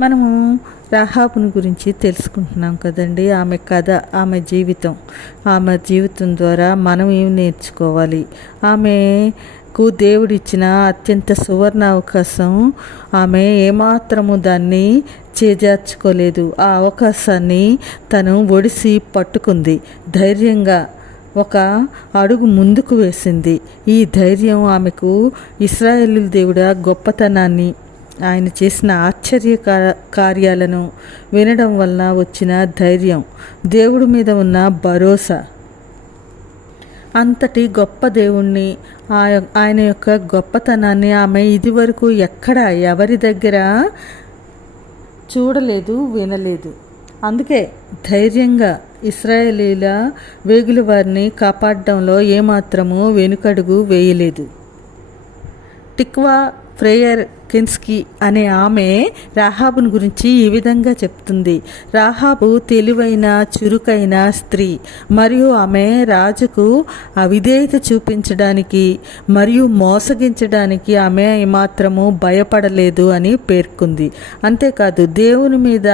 మనము రాహాబుని గురించి తెలుసుకుంటున్నాం కదండి. ఆమె కథ, ఆమె జీవితం ద్వారా మనం ఏం నేర్చుకోవాలి? ఆమెకు దేవుడిచ్చిన అత్యంత సువర్ణ అవకాశం, ఆమె ఏమాత్రము దాన్ని చేజార్చుకోలేదు. ఆ అవకాశాన్ని తను ఒడిసి పట్టుకుంది. ధైర్యంగా ఒక అడుగు ముందుకు వేసింది. ఈ ధైర్యం ఆమెకు ఇశ్రాయేలు దేవుడా గొప్పతనాన్ని, ఆయన చేసిన ఆశ్చర్య కార్యాలను వినడం వలన వచ్చిన ధైర్యం, దేవుడి మీద ఉన్న భరోసా, అంతటి గొప్ప దేవుణ్ణి, ఆయన యొక్క గొప్పతనాన్ని ఆమె ఇదివరకు ఎక్కడ ఎవరి దగ్గర చూడలేదు, వినలేదు. అందుకే ధైర్యంగా ఇశ్రాయేలీల వేగుల వారిని కాపాడడంలో ఏమాత్రము వెనుకడుగు వేయలేదు. టిక్వా ఫ్రేయర్ కిన్స్కీ అనే ఆమె రాహాబుని గురించి ఈ విధంగా చెప్తుంది. రాహాబు తెలివైన, చురుకైన స్త్రీ మరియు ఆమె రాజుకు అవిధేయత చూపించడానికి మరియు మోసగించడానికి ఆమె ఏమాత్రము భయపడలేదు అని పేర్కొంది. అంతేకాదు దేవుని మీద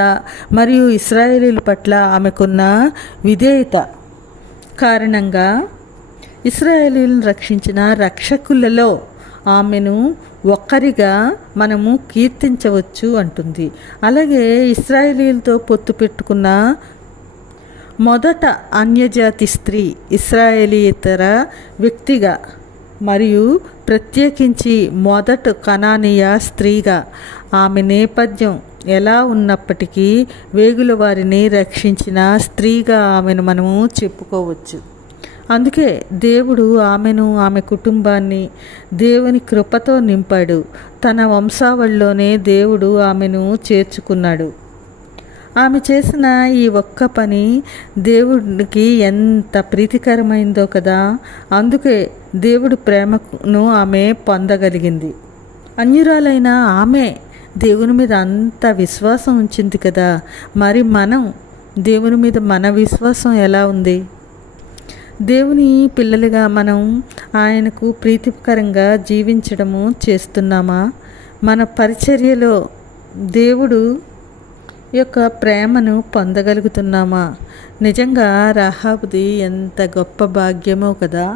మరియు ఇశ్రాయేలీల పట్ల ఆమెకున్న విధేయత కారణంగా ఇశ్రాయేలీలను రక్షించిన రక్షకులలో ఆమెను ఒక్కరిగా మనము కీర్తించవచ్చు అంటుంది. అలాగే ఇశ్రాయేలీలతో పొత్తు పెట్టుకున్న మొదట అన్యజాతి స్త్రీ, ఇశ్రాయేలీయేతర వ్యక్తిగా మరియు ప్రత్యేకించి మొదట కనానీయ స్త్రీగా ఆమె నేపథ్యం ఎలా ఉన్నప్పటికీ వేగుల వారిని రక్షించిన స్త్రీగా ఆమెను మనము చెప్పుకోవచ్చు. అందుకే దేవుడు ఆమెను, ఆమె కుటుంబాన్ని దేవుని కృపతో నింపాడు. తన వంశావళిలోనే దేవుడు ఆమెను చేర్చుకున్నాడు. ఆమె చేసిన ఈ ఒక్క పని దేవుడికి ఎంత ప్రీతికరమైందో కదా. అందుకే దేవుడి ప్రేమను ఆమె పొందగలిగింది. అన్యురాలైన ఆమె దేవుని మీద అంత విశ్వాసం ఉంచింది కదా. మరి మనం దేవుని మీద మన విశ్వాసం ఎలా ఉంది? దేవుని పిల్లలుగా మనం ఆయనకు ప్రీతికరంగా జీవించడము చేస్తున్నామా? మన పరిచర్యలో దేవుడు యొక్క ప్రేమను పొందగలుగుతున్నామా? నిజంగా రాహాబుది ఎంత గొప్ప భాగ్యమో కదా.